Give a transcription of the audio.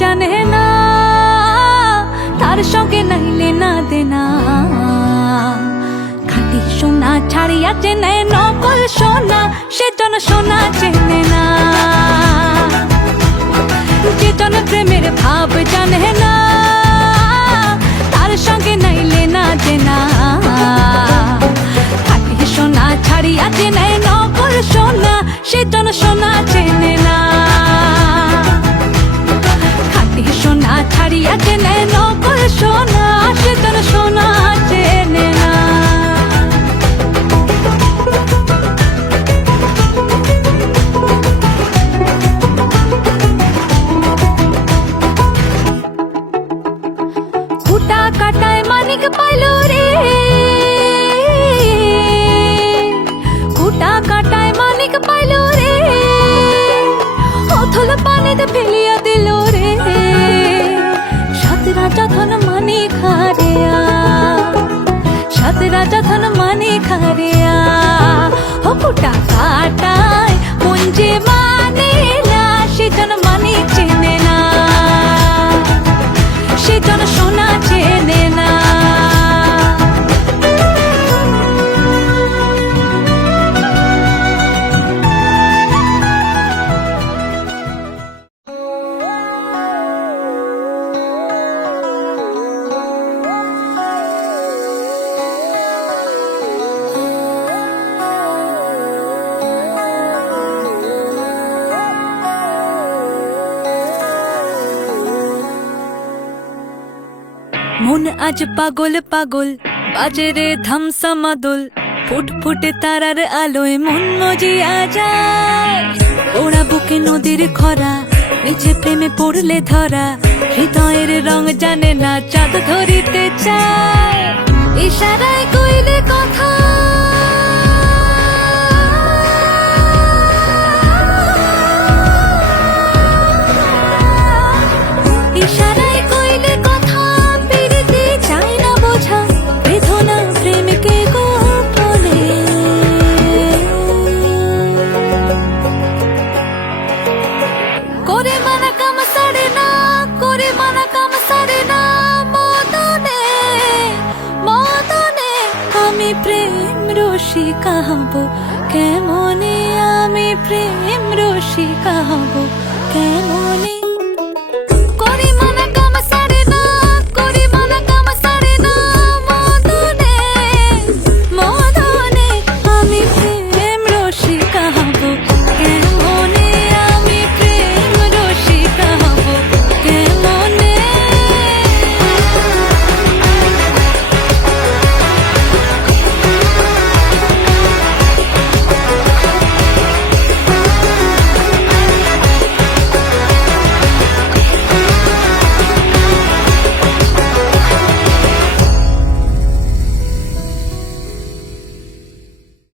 জানে না, তার সঙ্গে নাইলে না দেনা। খাঁটি সোনা ছাড়িয়া চেনে নকল সোনা, সেজন সোনা চেনে না। যেজন প্রেমের ভাব জানে না, তার সঙ্গে নাইলে না দেনা। খাঁটি সোনা ছাড়িয়া চেনে নকল সোনা, সেজন সোনা চেনে না। খাঁটি সোনা ছাড়িয়া চেনে নকল সোনা, সেজন সোনা চেনে না। কুটা কাটায় মানিক পাইল রে, কুটা কাটায় মানিক পাইল রে, অথল পানিতে ফেলিয়া দিল রে। সাত রাজা ধন মানিক হারিয়া, সাত রাজা ধন মানিক হারিয়া। ও কুটা কাটায় মন যে মানে না, সেজন মানিক চেনে না, সেজন সোনা চেনে না। মন আজ পাগল পাগল, বাজে রে ধামসামাদল। ফুটফুটে তারার আলোয় মন মজিয়া যায়। ওরা বুকে নদীর খরা, নিচে প্রেমে পড়লে ধরা। হৃদয়ের রং জানে না, চাঁদ ধরিতে চায়। ইশারায় কইলে কথা, ইশারায় কইলে কথা। পেরিতে চাই না বোঝা বেদনা প্রেমকে গোপনে। করে মানা কাম সারে না, করে মানা কাম সারে না। মদনে মদনে আমি প্রেম রসিকা হব কেমনে, আমি প্রেম